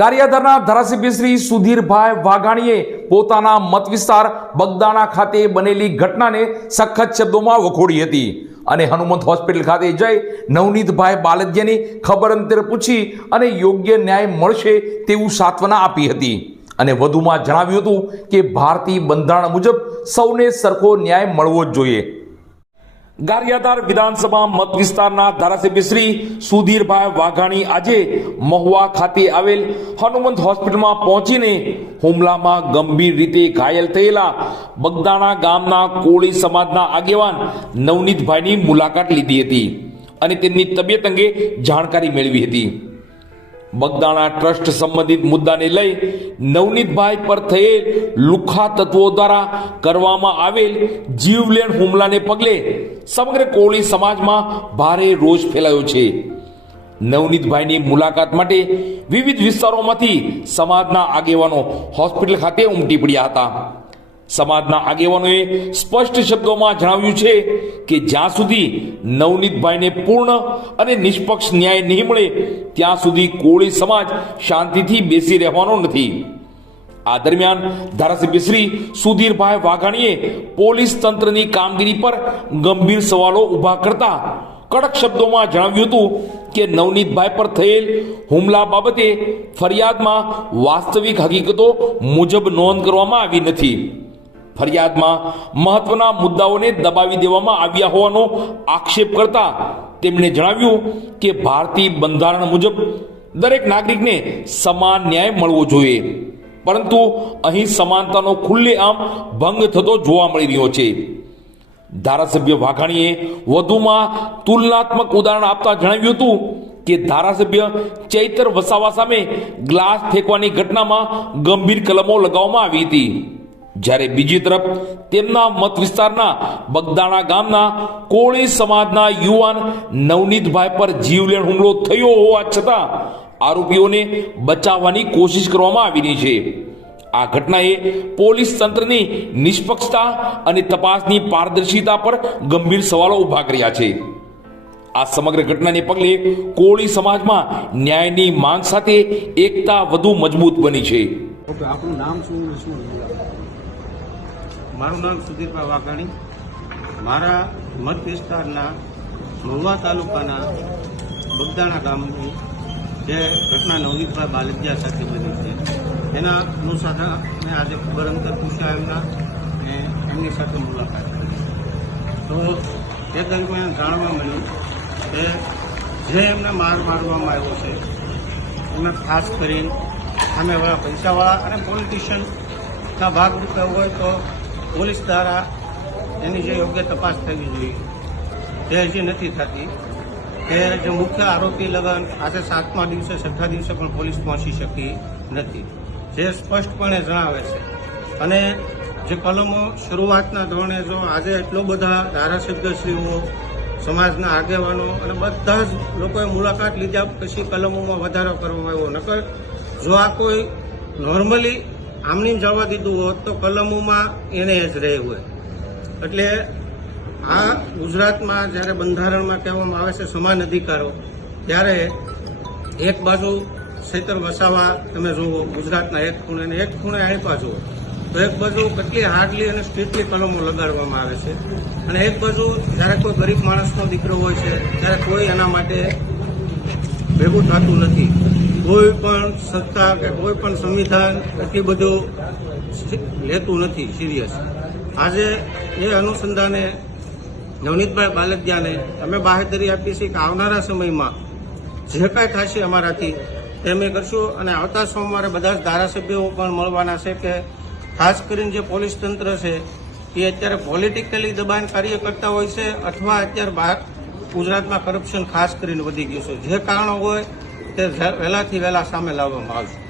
ગારિયાધારના ધારાસભ્ય શ્રી સુધીરભાઈ વાઘાણીએ પોતાના મત વિસ્તાર બગદાણા ખાતે બનેલી ઘટનાને સખત શબ્દોમાં વખોડી હતી. અને હનુમંત હોસ્પિટલ ખાતે જઈ નવનીતભાઈ બાલદ્યાની ખબર અંતર પૂછી અને યોગ્ય ન્યાય મળશે તેવું સાંત્વના આપી હતી. અને વધુમાં જણાવ્યું હતું કે, ભારતીય બંધારણ મુજબ સૌને સરખો ન્યાય મળવો જ જોઈએ. ગારિયાધાર વિધાનસભા મત વિસ્તારના ધારાસભ્ય શ્રી સુધીરભાઈ વાઘાણી આજે મહુવા ખાતે આવેલ હનુમંત હોસ્પિટલમાં પહોંચીને હુમલામાં ગંભીર રીતે ઘાયલ થયેલા બગદાણા ગામના કોળી સમાજના આગેવાન નવનીતભાઈની મુલાકાત લીધી હતી અને તેમની તબિયત અંગે જાણકારી મેળવી હતી. બગદાણા ટ્રસ્ટ સંબંધિત મુદ્દાને લઈ નવનીતભાઈ પર થયેલ લુખા તત્વો દ્વારા કરવામાં આવેલ જીવલેણ હુમલાને પગલે સમગ્ર કોળી સમાજમાં ભારે રોષ ફેલાયો છે. નવનીતભાઈની મુલાકાત માટે વિવિધ વિસ્તારોમાંથી સમાજના આગેવાનો હોસ્પિટલ ખાતે ઉમટી પડ્યા હતા. સમાજના આગેવાનોએ સ્પષ્ટ શબ્દોમાં જણાવ્યું છે કે જ્યાં સુધી નવનીતભાઈને પૂર્ણ અને નિષ્પક્ષ ન્યાય નહીં મળે, ત્યાં સુધી કોળી સમાજ શાંતિથી બેસી રહેવાનો નથી. આ દરમિયાન ધારાસભ્ય શ્રી સુધીરભાઈ વાઘાણીએ પોલીસ તંત્રની કામગીરી પર ગંભીર સવાલો ઊભા કરતા કડક શબ્દોમાં જણાવ્યું હતું કે નવનીતભાઈ પર થયેલ હુમલા બાબતે ફરિયાદમાં વાસ્તવિક હકીકતો મુજબ નોંધ કરવામાં આવી નથી. ફરિયાદમાં મહત્વના મુદ્દાઓને દબાવી દેવામાં આવ્યા હોવાનો આક્ષેપ કરતા તેમણે જણાવ્યું કે ભારતીય બંધારણ મુજબ દરેક નાગરિકને સમાન ન્યાય મળવો જોઈએ. પરંતુ અહીં સમાનતાનો ખુલ્લેઆમ ભંગ થતો જોવા મળી રહ્યો છે. ધારાસભ્ય વાઘાણીએ વધુમાં તુલનાત્મક ઉદાહરણ આપતા જણાવ્યું હતું કે ધારાસભ્ય ચૈતર વસાવા સામે ગ્લાસ ફેંકવાની ઘટનામાં ગંભીર કલમો લગાવવામાં આવી હતી. જ્યારે બીજી તરફ તેમના મત વિસ્તારના બગદાણા ગામના કોળી સમાજના યુવાન નવનીતભાઈ પર જીવલેણ હુમલો થયો હોવા છતાં આરોપીઓને બચાવવાની કોશિશ કરવામાં આવી રહી છે. આ ઘટનાએ પોલીસ તંત્રની નિષ્પક્ષતા અને તપાસની પારદર્શિતા પર ગંભીર સવાલો ઊભા કર્યા છે. આ સમગ્ર ઘટનાને પગલે કોળી સમાજમાં ન્યાયની માંગ સાથે એકતા વધુ મજબૂત બની છે. આપણું નામ શું? મારું નામ સુધીરભાઈ વાઘાણી. મારા મત વિસ્તારના મહુવા તાલુકાના બગદાણા ગામની જે ઘટના નવનીતભાઈ બાલદિયા સાથે બની છે. એના અનુસાર મેં આજે ખબર અંતર પૂછ્યા એમના ને એમની સાથે મુલાકાત કરી. તો તે દરમિયાન જાણવા મળ્યું કે જે એમને માર મારવામાં આવ્યો છે એમને ખાસ કરીને સામેવાળા પૈસાવાળા અને પોલિટિશિયનના ભાગરૂપે હોય તો પોલીસ દ્વારા એની જે યોગ્ય તપાસ થવી જોઈએ. તે હજી નથી થતી. કે જે મુખ્ય આરોપી લગન આજે સાતમા દિવસે, છઠ્ઠા દિવસે પણ પોલીસ પહોંચી શકી નથી. જે સ્પષ્ટપણે જણાવે છે. અને જે કલમો શરૂઆતના ધોરણે જો આજે એટલો બધા ધારાસભ્યશ્રીઓ, સમાજના આગેવાનો અને બધા જ લોકોએ મુલાકાત લીધા પછી કલમોમાં વધારો કરવામાં આવ્યો નકર, જો આ કોઈ નોર્મલી આમની જવા દીધું હોત તો કલમોમાં એને જ રહે હોય. એટલે આ ગુજરાતમાં જ્યારે બંધારણમાં કહેવામાં આવે છે સમાન અધિકારો, ત્યારે એક બાજુ ક્ષેત્ર વસાવા તમે જુઓ, ગુજરાતના એક ખૂણે અને એક ખૂણે આણપા જુઓ, તો એક બાજુ કેટલી હાર્ડલી અને સ્ટ્રીટલી કલમો લગાડવામાં આવે છે અને એક બાજુ જ્યારે કોઈ ગરીબ માણસનો દીકરો હોય છે, ત્યારે કોઈ એના માટે ભેગું થતું નથી. કોઈ પણ સત્તા કે કોઈ પણ સંવિધાન એટલી બધું લેતું નથી સિરિયસ આજે એ અનુસંધાને નવનીતભાઈ બાલદિયાને અમે બાહેધરી આપી છે કે આવનારા સમયમાં જે કાંઈ થશે અમારાથી તે અમે કરશું અને આવતા સોમવારે બધા જ ધારાસભ્યો પણ મળવાના છે કે ખાસ કરીને જે પોલીસ તંત્ર છે, એ અત્યારે પોલિટિકલી દબાણ કાર્ય કરતા હોય છે અથવા અત્યારે બહાર ગુજરાતમાં કરપ્શન ખાસ કરીને વધી ગયું છે. જે કારણો હોય તે વહેલાથી વહેલા સામે લાવવામાં આવશે.